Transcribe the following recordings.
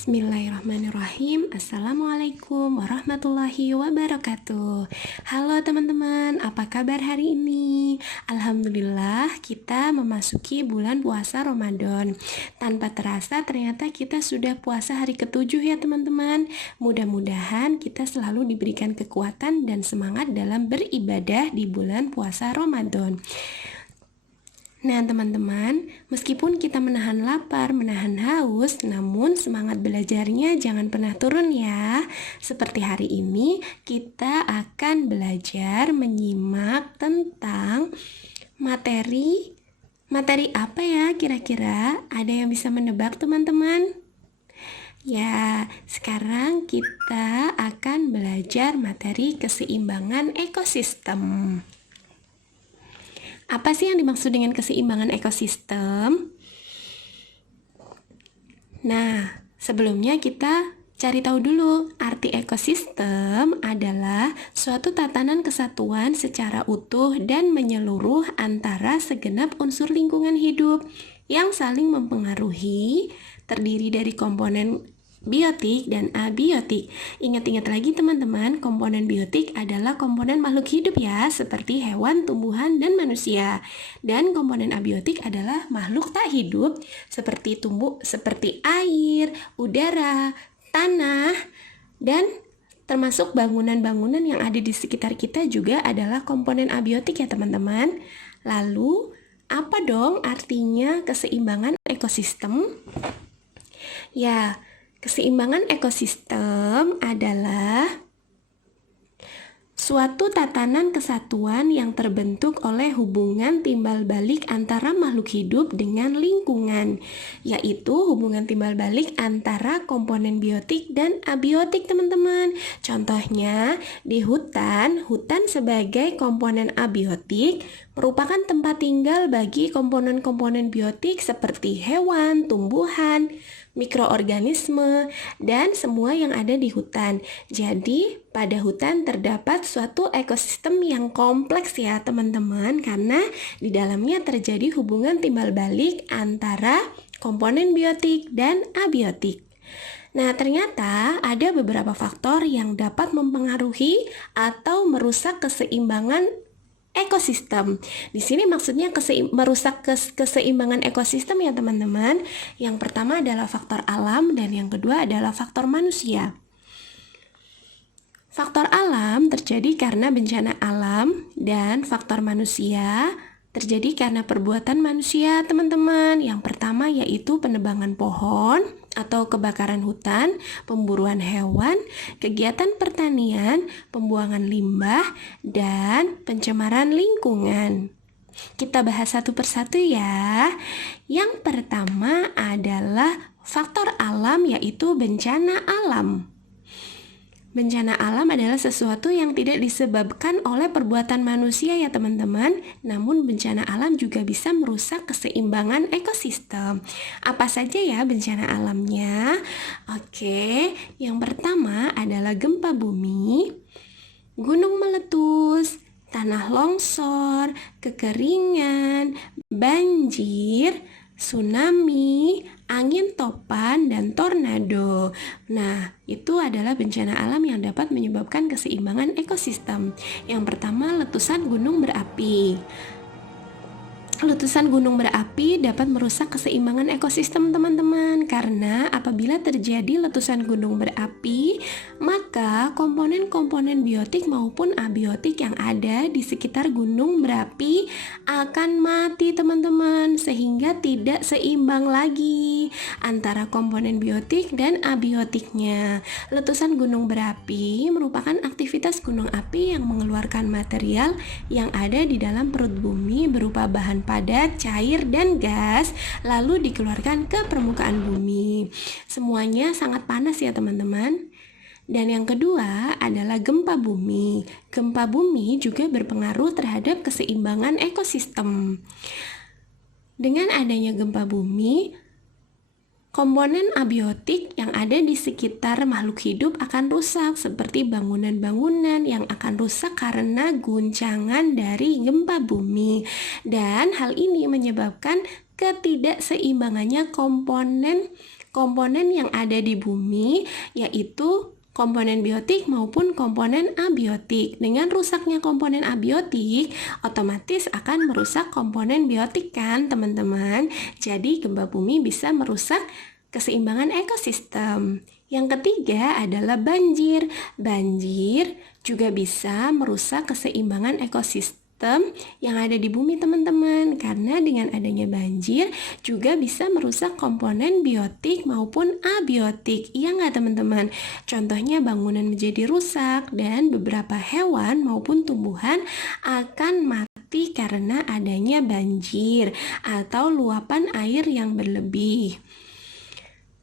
Bismillahirrahmanirrahim. Assalamualaikum warahmatullahi wabarakatuh. Halo teman-teman, apa kabar hari ini? Alhamdulillah kita memasuki bulan puasa Ramadan. Tanpa terasa ternyata kita sudah puasa hari ke-7 ya teman-teman. Mudah-mudahan kita selalu diberikan kekuatan dan semangat dalam beribadah di bulan puasa Ramadan. Nah teman-teman, meskipun kita menahan lapar, menahan haus, namun semangat belajarnya jangan pernah turun ya. Seperti hari ini, kita akan belajar menyimak tentang materi apa ya kira-kira? Ada yang bisa menebak teman-teman? Ya, sekarang kita akan belajar materi keseimbangan ekosistem. Apa sih yang dimaksud dengan keseimbangan ekosistem? Nah, sebelumnya kita cari tahu dulu. Arti ekosistem adalah suatu tatanan kesatuan secara utuh dan menyeluruh antara segenap unsur lingkungan hidup yang saling mempengaruhi, terdiri dari komponen biotik dan abiotik. Ingat-ingat lagi teman-teman, komponen biotik adalah komponen makhluk hidup ya, seperti hewan, tumbuhan, dan manusia. Dan komponen abiotik adalah makhluk tak hidup, seperti air, udara, tanah, dan termasuk bangunan-bangunan yang ada di sekitar kita juga adalah komponen abiotik ya teman-teman. Lalu, apa dong artinya keseimbangan ekosistem? Ya, keseimbangan ekosistem adalah suatu tatanan kesatuan yang terbentuk oleh hubungan timbal balik antara makhluk hidup dengan lingkungan, yaitu hubungan timbal balik antara komponen biotik dan abiotik teman-teman. Contohnya, di hutan sebagai komponen abiotik merupakan tempat tinggal bagi komponen-komponen biotik seperti hewan, tumbuhan, mikroorganisme, dan semua yang ada di hutan. Jadi, pada hutan terdapat suatu ekosistem yang kompleks ya teman-teman, karena di dalamnya terjadi hubungan timbal balik antara komponen biotik dan abiotik. Nah, ternyata ada beberapa faktor yang dapat mempengaruhi atau merusak keseimbangan ekosistem. Di sini maksudnya merusak keseimbangan ekosistem ya teman-teman. Yang pertama adalah faktor alam dan yang kedua adalah faktor manusia. Faktor alam terjadi karena bencana alam dan faktor manusia terjadi karena perbuatan manusia teman-teman. Yang pertama yaitu penebangan pohon atau kebakaran hutan, pemburuan hewan, kegiatan pertanian, pembuangan limbah, dan pencemaran lingkungan. Kita bahas satu persatu ya. Yang pertama adalah faktor alam yaitu bencana alam. Bencana alam adalah sesuatu yang tidak disebabkan oleh perbuatan manusia ya teman-teman. Namun bencana alam juga bisa merusak keseimbangan ekosistem. Apa saja ya bencana alamnya? Oke, yang pertama adalah gempa bumi, gunung meletus, tanah longsor, kekeringan, banjir, tsunami, angin topan, dan tornado. Nah, itu adalah bencana alam yang dapat menyebabkan keseimbangan ekosistem. Yang pertama, letusan gunung berapi. Letusan gunung berapi dapat merusak keseimbangan ekosistem teman-teman, karena apabila terjadi letusan gunung berapi, maka komponen-komponen biotik maupun abiotik yang ada di sekitar gunung berapi akan mati teman-teman, sehingga tidak seimbang lagi antara komponen biotik dan abiotiknya. Letusan gunung berapi merupakan aktivitas gunung api yang mengeluarkan material yang ada di dalam perut bumi berupa bahan padat, cair, dan gas, lalu dikeluarkan ke permukaan bumi. Semuanya sangat panas ya teman-teman. Dan yang kedua adalah gempa bumi. Gempa bumi juga berpengaruh terhadap keseimbangan ekosistem. Dengan adanya gempa bumi, komponen abiotik yang ada di sekitar makhluk hidup akan rusak, seperti bangunan-bangunan yang akan rusak karena guncangan dari gempa bumi. Dan hal ini menyebabkan ketidakseimbangannya komponen komponen yang ada di bumi, yaitu komponen biotik maupun komponen abiotik. Dengan rusaknya komponen abiotik, otomatis akan merusak komponen biotik kan, teman-teman? Jadi gempa bumi bisa merusak keseimbangan ekosistem. Yang ketiga adalah banjir. Banjir juga bisa merusak keseimbangan ekosistem yang ada di bumi, teman-teman. Karena dengan adanya banjir juga bisa merusak komponen biotik maupun abiotik. Iya nggak, teman-teman? Contohnya bangunan menjadi rusak dan beberapa hewan maupun tumbuhan akan mati karena adanya banjir atau luapan air yang berlebih.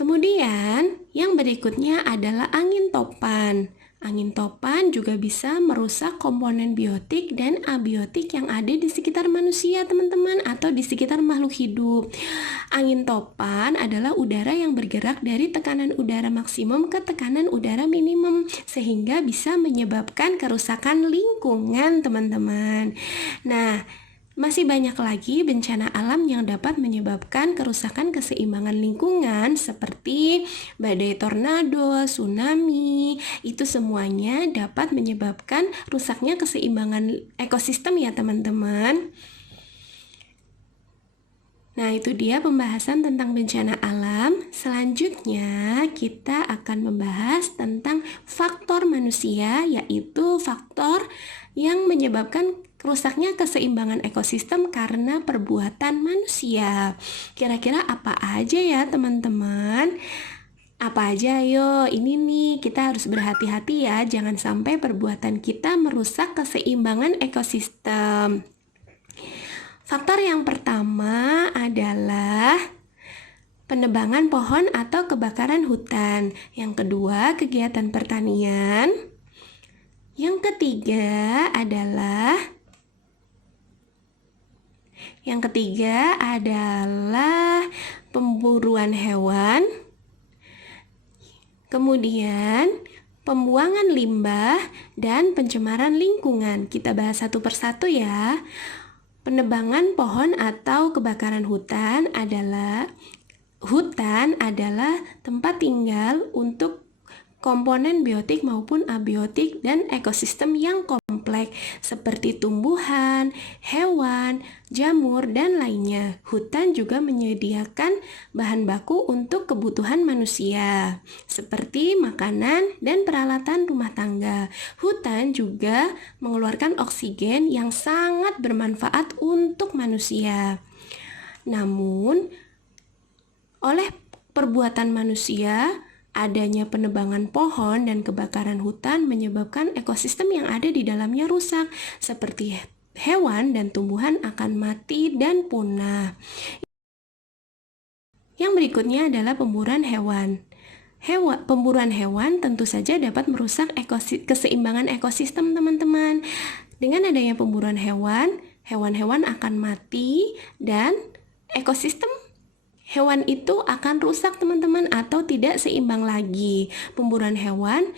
Kemudian yang berikutnya adalah angin topan. Angin topan juga bisa merusak komponen biotik dan abiotik yang ada di sekitar manusia, teman-teman, atau di sekitar makhluk hidup. Angin topan adalah udara yang bergerak dari tekanan udara maksimum ke tekanan udara minimum, sehingga bisa menyebabkan kerusakan lingkungan, teman-teman. Nah, masih banyak lagi bencana alam yang dapat menyebabkan kerusakan keseimbangan lingkungan seperti badai tornado, tsunami. Itu semuanya dapat menyebabkan rusaknya keseimbangan ekosistem ya, teman-teman. Nah, itu dia pembahasan tentang bencana alam. Selanjutnya, kita akan membahas tentang faktor manusia, yaitu faktor yang menyebabkan rusaknya keseimbangan ekosistem karena perbuatan manusia. Kira-kira apa aja ya, teman-teman? Apa aja? Ayo, ini nih kita harus berhati-hati ya, jangan sampai perbuatan kita merusak keseimbangan ekosistem. Faktor yang pertama adalah penebangan pohon atau kebakaran hutan. Yang kedua, kegiatan pertanian. Yang ketiga adalah pemburuan hewan. Kemudian pembuangan limbah dan pencemaran lingkungan. Kita bahas satu persatu ya. Penebangan pohon atau kebakaran hutan adalah tempat tinggal untuk komponen biotik maupun abiotik dan ekosistem yang kompleks seperti tumbuhan, hewan, jamur, dan lainnya. Hutan juga menyediakan bahan baku untuk kebutuhan manusia seperti makanan dan peralatan rumah tangga. Hutan juga mengeluarkan oksigen yang sangat bermanfaat untuk manusia. Namun, oleh perbuatan manusia, adanya penebangan pohon dan kebakaran hutan menyebabkan ekosistem yang ada di dalamnya rusak, seperti hewan dan tumbuhan akan mati dan punah. Yang berikutnya adalah pemburuan hewan. Pemburuan hewan tentu saja dapat merusak keseimbangan ekosistem, teman-teman. Dengan adanya pemburuan hewan, hewan-hewan akan mati dan ekosistem hewan itu akan rusak, teman-teman, atau tidak seimbang lagi. Pemburuan hewan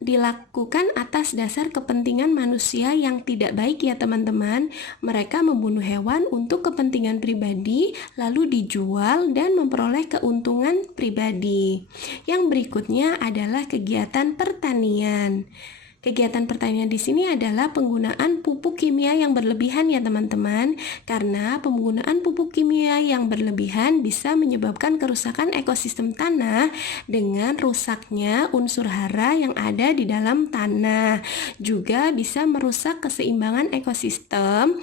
dilakukan atas dasar kepentingan manusia yang tidak baik ya, teman-teman. Mereka membunuh hewan untuk kepentingan pribadi, lalu dijual dan memperoleh keuntungan pribadi. Yang berikutnya adalah kegiatan pertanian. Kegiatan pertanian di sini adalah penggunaan pupuk kimia yang berlebihan ya, teman-teman. Karena penggunaan pupuk kimia yang berlebihan bisa menyebabkan kerusakan ekosistem tanah dengan rusaknya unsur hara yang ada di dalam tanah. Juga bisa merusak keseimbangan ekosistem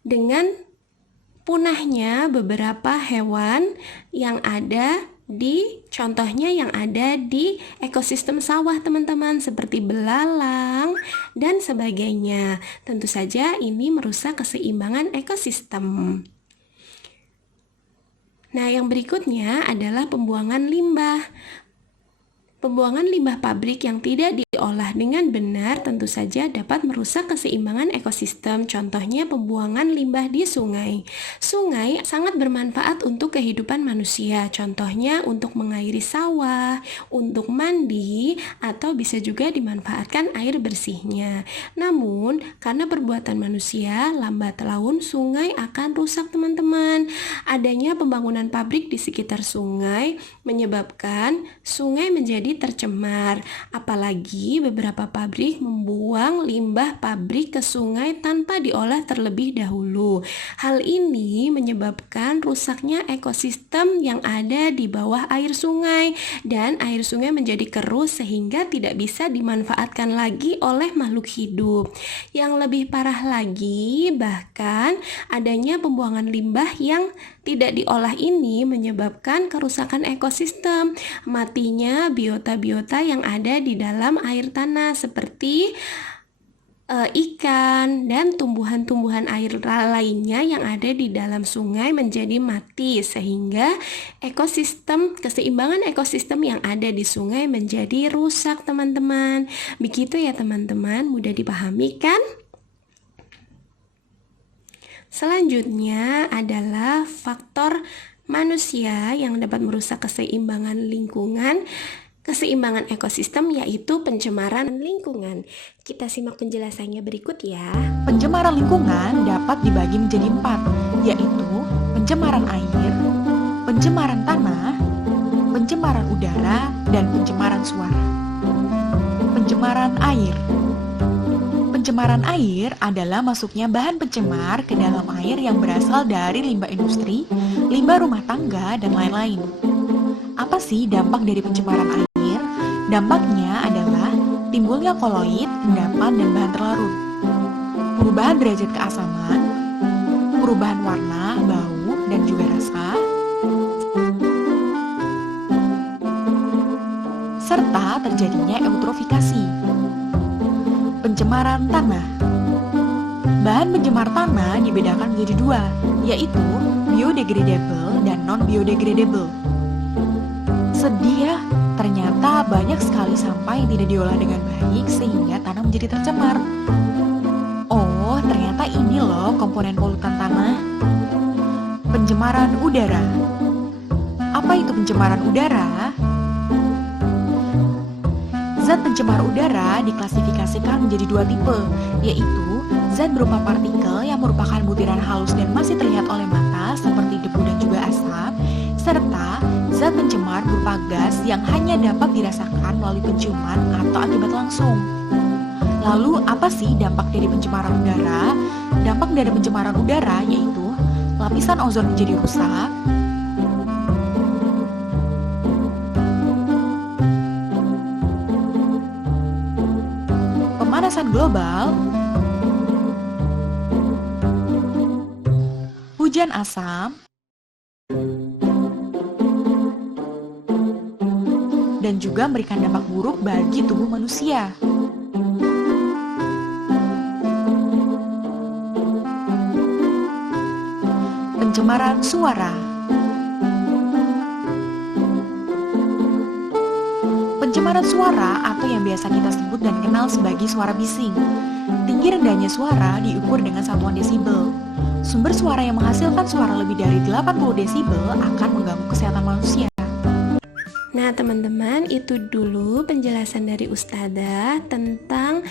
dengan punahnya beberapa hewan yang ada contohnya yang ada di ekosistem sawah, teman-teman, seperti belalang dan sebagainya. Tentu saja ini merusak keseimbangan ekosistem. Nah, yang berikutnya adalah pembuangan limbah. Pembuangan limbah pabrik yang tidak diolah dengan benar tentu saja dapat merusak keseimbangan ekosistem. Contohnya pembuangan limbah di sungai. Sungai sangat bermanfaat untuk kehidupan manusia. Contohnya untuk mengairi sawah, untuk mandi, atau bisa juga dimanfaatkan air bersihnya. Namun, karena perbuatan manusia, lambat laun sungai akan rusak, teman-teman. Adanya pembangunan pabrik di sekitar sungai menyebabkan sungai menjadi tercemar. Apalagi beberapa pabrik membuang limbah pabrik ke sungai tanpa diolah terlebih dahulu. Hal ini menyebabkan rusaknya ekosistem yang ada di bawah air sungai, dan air sungai menjadi keruh sehingga tidak bisa dimanfaatkan lagi oleh makhluk hidup. Yang lebih parah lagi, bahkan adanya pembuangan limbah yang tidak diolah ini menyebabkan kerusakan ekosistem, matinya biota-biota yang ada di dalam air tanah seperti ikan dan tumbuhan-tumbuhan air lainnya yang ada di dalam sungai menjadi mati, sehingga keseimbangan ekosistem yang ada di sungai menjadi rusak, teman-teman. Begitu ya teman-teman, mudah dipahami kan? Selanjutnya adalah faktor manusia yang dapat merusak keseimbangan lingkungan, keseimbangan ekosistem, yaitu pencemaran lingkungan. Kita simak penjelasannya berikut ya. Pencemaran lingkungan dapat dibagi menjadi 4, yaitu pencemaran air, pencemaran tanah, pencemaran udara, dan pencemaran suara. Pencemaran air. Pencemaran air adalah masuknya bahan pencemar ke dalam air yang berasal dari limbah industri, limbah rumah tangga, dan lain-lain. Apa sih dampak dari pencemaran air? Dampaknya adalah timbulnya koloid, endapan, dan bahan terlarut, perubahan derajat keasaman, perubahan warna, bau, dan juga rasa, serta terjadinya eutrofikasi. Pencemaran tanah. Bahan pencemar tanah dibedakan menjadi 2, yaitu biodegradable dan non-biodegradable. Sedih ya, ternyata banyak sekali sampah yang tidak diolah dengan baik sehingga tanah menjadi tercemar. Oh, ternyata ini loh komponen polutan tanah. Pencemaran udara. Apa itu pencemaran udara? Zat pencemar udara diklasifikasikan menjadi 2 tipe, yaitu zat berupa partikel yang merupakan butiran halus dan masih terlihat oleh mata seperti debu dan juga asap, serta zat pencemar berupa gas yang hanya dapat dirasakan melalui penciuman atau akibat langsung. Lalu apa sih dampak dari pencemaran udara? Dampak dari pencemaran udara yaitu lapisan ozon menjadi rusak, pemanasan global, hujan asam, dan juga memberikan dampak buruk bagi tubuh manusia. Pencemaran suara. Pencemaran suara atau yang biasa kita sebut dan kenal sebagai suara bising. Tinggi rendahnya suara diukur dengan satuan desibel. Sumber suara yang menghasilkan suara lebih dari 80 desibel akan mengganggu kesehatan manusia. Nah teman-teman, itu dulu penjelasan dari Ustadzah tentang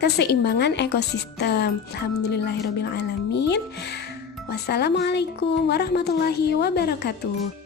keseimbangan ekosistem. Alhamdulillahirrabbilalamin. Wassalamualaikum warahmatullahi wabarakatuh.